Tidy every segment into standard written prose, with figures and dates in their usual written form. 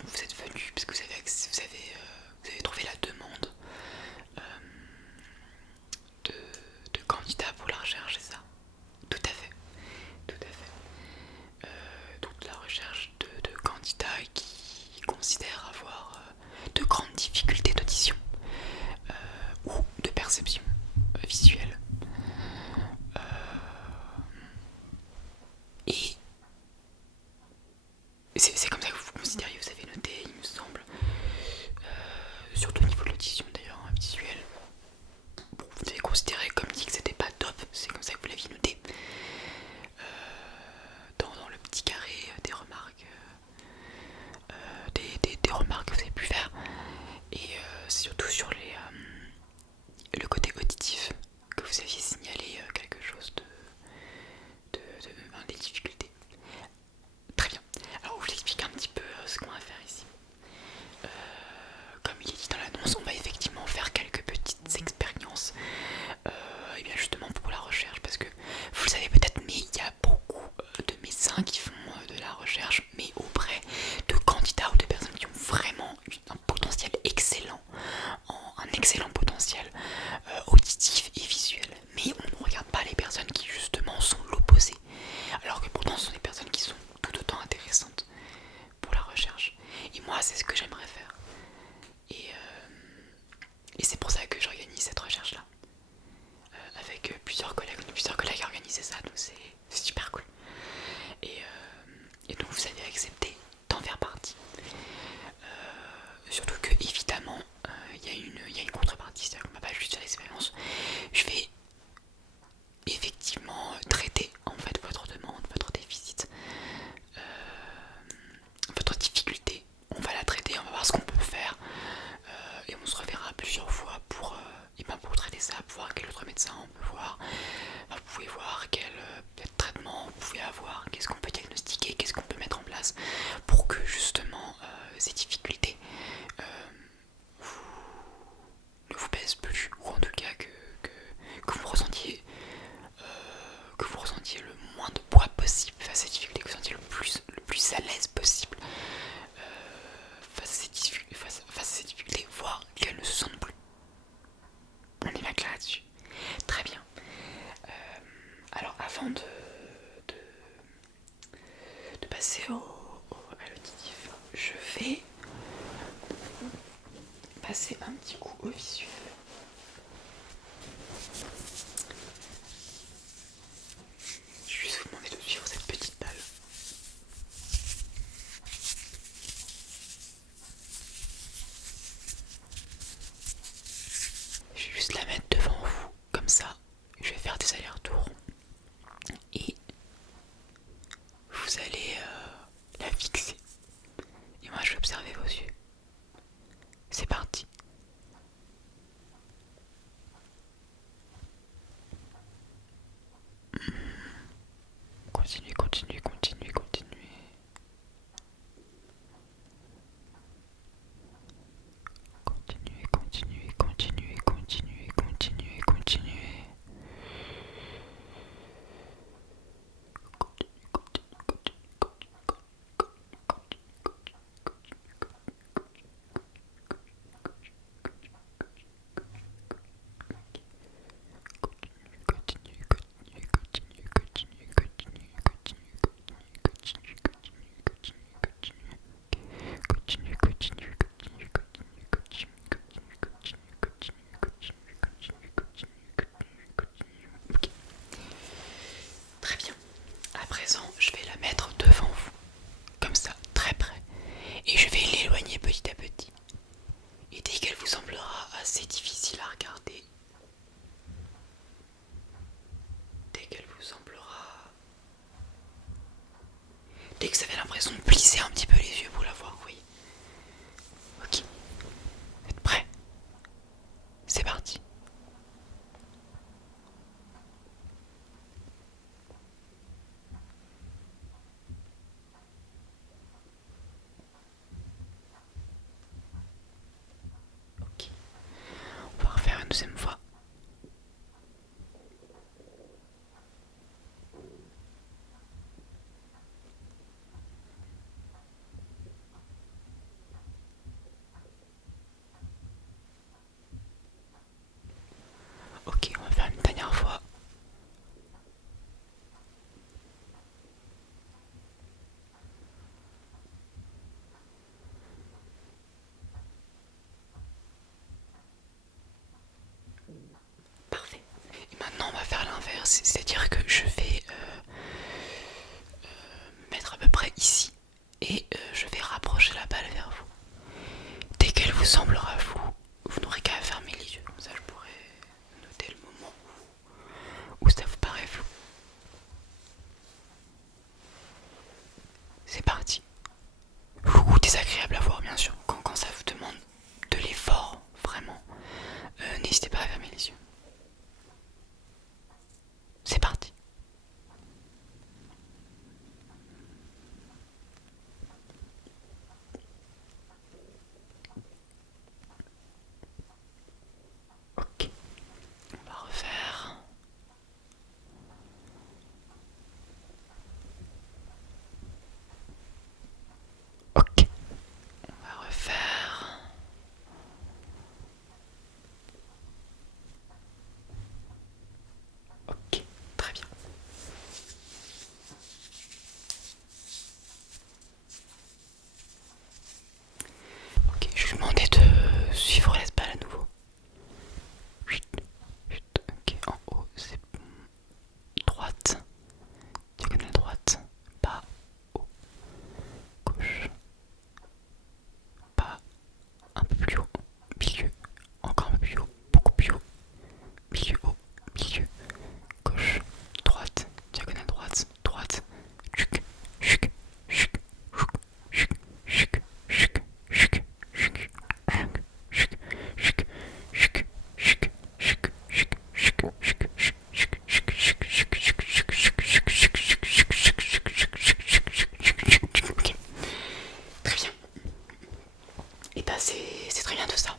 donc vous êtes venu parce que vous avez trouvé la demande euh, de, de candidats pour la recherche, c'est ça? Tout à fait, tout à fait. Donc la recherche de candidats qui considèrent avoir de grandes difficultés d'audition ou de perception visuelle. Et c'est comme ça que vous vous considériez, vous avez noté, il me semble, surtout au niveau de l'audition d'ailleurs, visuelle. Bon, vous avez considéré comme dit que c'était pas top, c'est comme ça que vous l'aviez noté. Dans le petit carré des remarques, des remarques que vous avez pu faire. Et c'est surtout sur le côté auditif que vous aviez signalé quelque chose des difficultés. Très bien. Alors je vous explique un petit peu ce qu'on va faire ici. Comme il est dit dans l'annonce, on va effectivement faire quelques petites expériences. Et bien justement pour la recherche, parce que vous le savez peut-être, mais il y a beaucoup de médecins qui font de la recherche, mais auprès de candidats ou de personnes qui ont vraiment un potentiel excellent, un excellent potentiel auditif et visuel. Mais on ne regarde pas les personnes qui justement sont l'opposé, alors que pourtant ce sont des personnes qui sont tout autant intéressantes pour la recherche. Et moi c'est ce que j'aimerais faire. Et c'est pour ça que j'organise cette recherche là. Avec plusieurs collègues, on est plusieurs collègues à organiser ça, donc c'est super cool. Et donc vous avez accepté d'en faire partie. Surtout que évidemment il y a une contrepartie, c'est-à-dire qu'on va pas juste faire l'expérience. Je vais effectivement traiter en fait votre demande, votre déficit, votre difficulté. On va la traiter, on va voir ce qu'on peut faire et on se reverra plusieurs fois pour traiter ça, pour voir quel autre médecin on peut voir. Enfin, vous pouvez voir quel traitement vous pouvez avoir, qu'est-ce qu'on peut diagnostiquer, qu'est-ce qu'on peut mettre en place pour que justement ces difficultés ne vous pèsent plus, ou en tout cas que vous ressentiez le moins de poids possible face à ces difficultés, que vous ressentiez le plus à l'aise possible face à ces difficultés, voire qu'elles ne se sentent plus. On est bien clair là-dessus. Très bien. Alors avant de passer à l'auditif, je vais Maintenant on va faire l'inverse, c'est-à-dire que je vais me mettre à peu près ici et je vais rapprocher la balle vers vous. Dès qu'elle vous semblera flou, vous n'aurez qu'à fermer les yeux, comme ça je pourrai noter le moment où ça vous paraît flou. C'est parti. Flou ou désagréable à voir bien sûr, quand ça vous demande de l'effort, vraiment, n'hésitez pas à fermer les yeux. C'est parti. Ok, on va refaire. Ok, on va refaire. Ok, très bien. Ok, je vais vous demander de suivre la balle à nouveau. Chut, chut. Ok, en haut, c'est droite, diagonale droite, bas, haut, gauche, bas, un peu plus haut, milieu, encore un peu plus haut, beaucoup plus haut, milieu haut, milieu, gauche, droite, diagonale droite, droite, chuc, chuc, chuc, chuc, chuc, chuc, chuc, chuc, chuc, chuc, chuc, chuc, chuc, très bien. Et bah c'est très bien tout ça.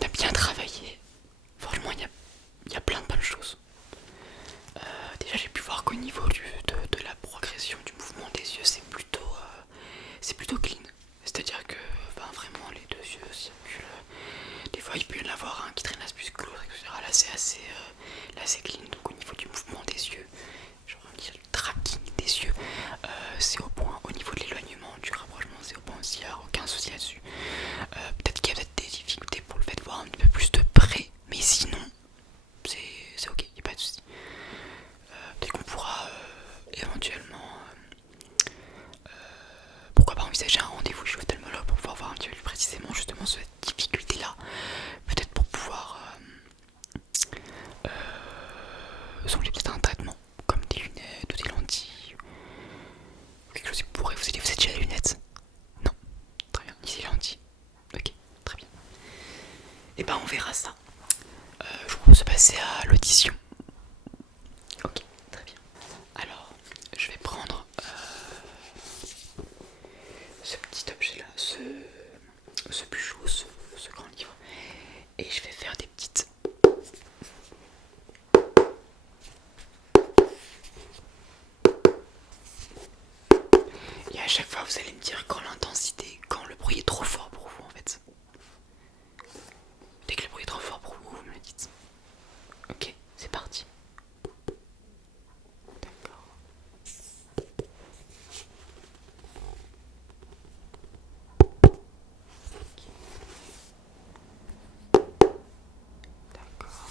On a bien travaillé. Franchement, il y a plein de bonnes choses. Déjà, j'ai pu voir qu'au niveau de la progression du mouvement des yeux, c'est plutôt clean. C'est-à-dire que vraiment les deux yeux circulent. Des fois, il peut y en avoir un qui traîne à ce muscle, etc. Là, c'est clean. Donc, au niveau du mouvement des yeux, genre le tracking des yeux, c'est au point. Au niveau de l'éloignement, du rapprochement, c'est au point aussi. Il n'y a aucun souci là-dessus. Peut-être qu'il y a peut-être des difficultés pour le fait de voir un petit peu plus de près, mais sinon, c'est ok, il n'y a pas de souci. Peut-être qu'on pourra éventuellement, pourquoi pas envisager un rendez-vous chez l'ophtalmologue pour pouvoir voir un petit peu plus précisément justement cette difficulté là. Peut-être pour pouvoir songer peut-être un traitement comme des lunettes ou des lentilles. Quelque chose qui pourrait vous aider. Vous êtes déjà les lunettes? Non. Très bien. Ici les lentilles. Ok, très bien. Et ben on verra ça. Je vous propose de passer à l'audition. Ok, très bien. Alors, je vais prendre ce petit objet là, ce bijou, ce grand livre, et je vais faire des petites. Et à chaque fois vous allez me dire quand l'intensité, quand le bruit est trop fort pour vous en fait. Dès que le bruit est trop fort pour vous, vous me le dites. Ok, c'est parti. D'accord. D'accord.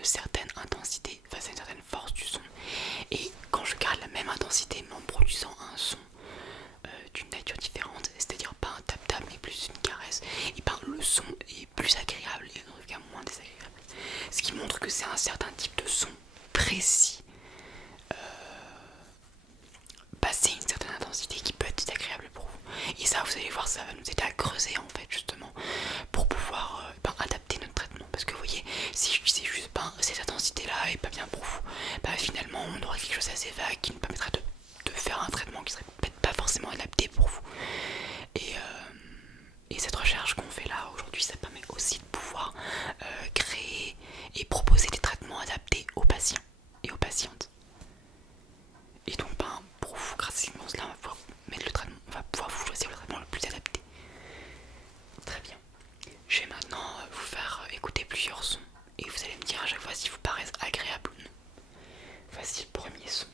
une certaine intensité face à une certaine force du son. Et quand je garde la même intensité mais en produisant un son d'une nature différente, c'est-à-dire pas un tap-tap mais plus une caresse, et ben le son est plus agréable et en tout cas moins désagréable. Ce qui montre que c'est un certain type de son précis, passer une certaine intensité qui peut être désagréable pour vous. Et ça, vous allez voir, ça va nous aider à creuser en fait justement pour pouvoir adapter notre traitement. Parce que vous voyez, si je disais juste cette intensité là est pas bien pour vous, finalement on aura quelque chose assez vague qui nous permettra de faire un traitement qui serait peut-être pas forcément adapté pour vous. Et cette recherche qu'on fait là aujourd'hui, ça permet aussi de pouvoir créer et proposer des traitements adaptés aux patients et aux patientes. Et donc pour vous, grâce à cette séquence-là, on va pouvoir mettre le traitement, on va pouvoir vous choisir le traitement le plus adapté. Très bien. Je vais maintenant vous faire écouter plusieurs sons et vous allez me dire à chaque fois s'ils vous paraissent agréables ou non. Voici le premier son.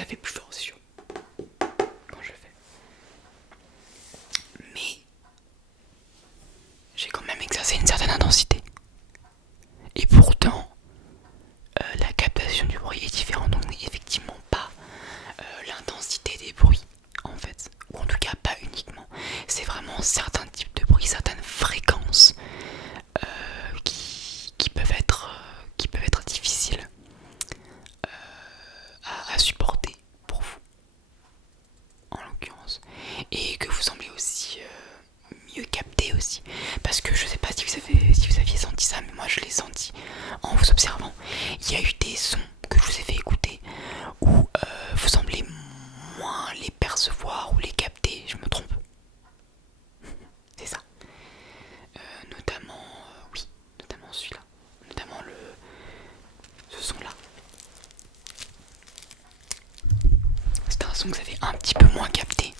ça fait plus fort, c'est sûr, quand je le fais. Mais j'ai quand même exercé une certaine intensité. Et pourtant, la captation du bruit est différente, donc n'est effectivement pas l'intensité des bruits, en fait. Ou en tout cas, pas uniquement. C'est vraiment certains types de bruits, certaines fréquences qui peuvent être difficiles à supporter pour vous, en l'occurrence. Et que vous semblez aussi mieux capter aussi. Parce que je sais pas si vous aviez senti ça, mais moi je l'ai senti en vous observant. Il y a eu des sons que je vous ai fait écouter où vous semblez moins les percevoir ou les capter. Je me trompe? C'est ça. Notamment, oui, notamment celui-là. Notamment ce son-là. C'est un son que vous avez un petit peu moins capté.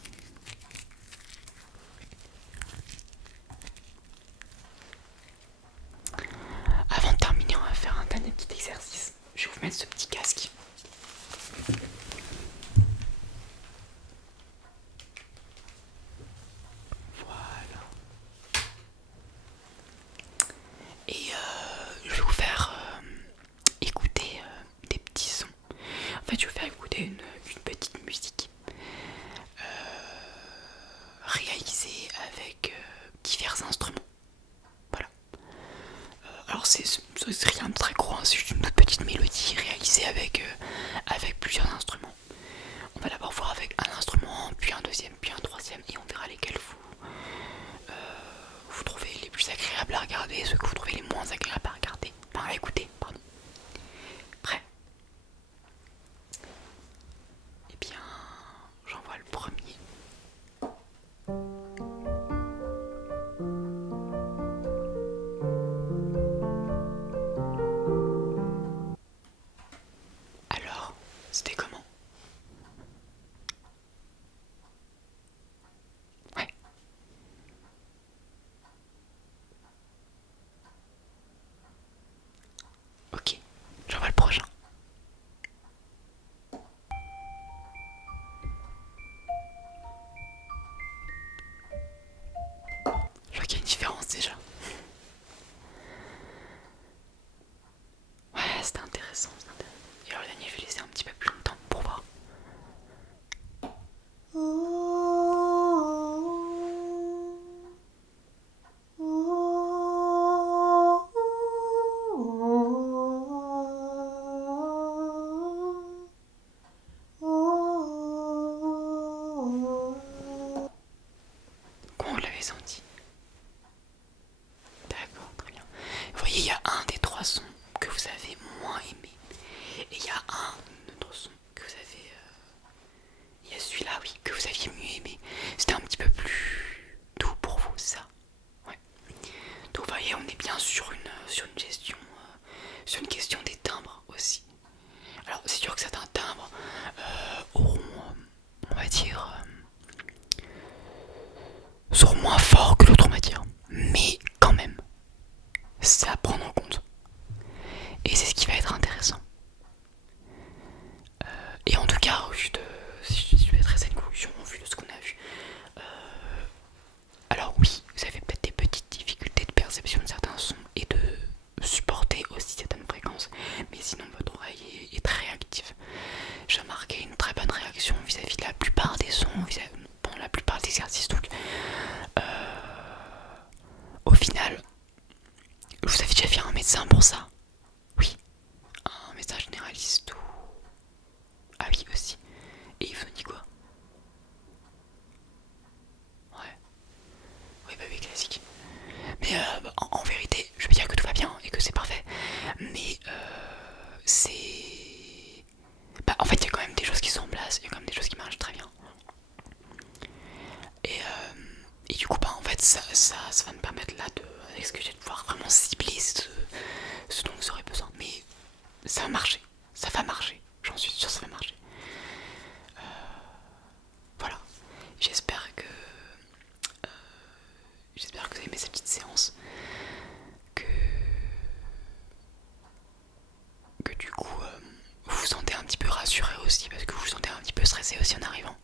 Avant de terminer, on va faire un dernier petit exercice. Je vais vous mettre ce petit casque. Voilà. Et je vais vous faire écouter des petits sons. En fait, je vais vous faire écouter une petite musique réalisée avec divers instruments. Voilà. Alors c'est rien de très gros, hein, c'est juste une toute petite mélodie réalisée avec plusieurs instruments. On va d'abord voir avec un instrument, puis un deuxième, puis un troisième, et on verra lesquels vous trouvez les plus agréables à regarder, ceux que vous trouvez les moins agréables à regarder. Enfin à écouter, pardon. Prêt? Eh bien, j'envoie le premier. Alors, c'était comment? Ouais. Ok, j'envoie le prochain. Je vois qu'il y a une différence déjà. Ouais, c'était intéressant, c'était intéressant. Et alors le dernier, je vais laisser un petit peu plus longtemps pour voir. Comment vous l'avez senti? D'accord, très bien. Vous voyez, il y a un des trois sons que vous avez moins aimé. Et il y a un autre son que vous avez... il y a celui-là, oui, que vous aviez mieux aimé. C'était un petit peu plus doux pour vous, ça. Ouais. Donc vous voyez, on est bien sur une gestion... sur une question des timbres aussi. Alors c'est sûr que certains timbres auront, on va dire... seront moins forts que aussi en arrivant.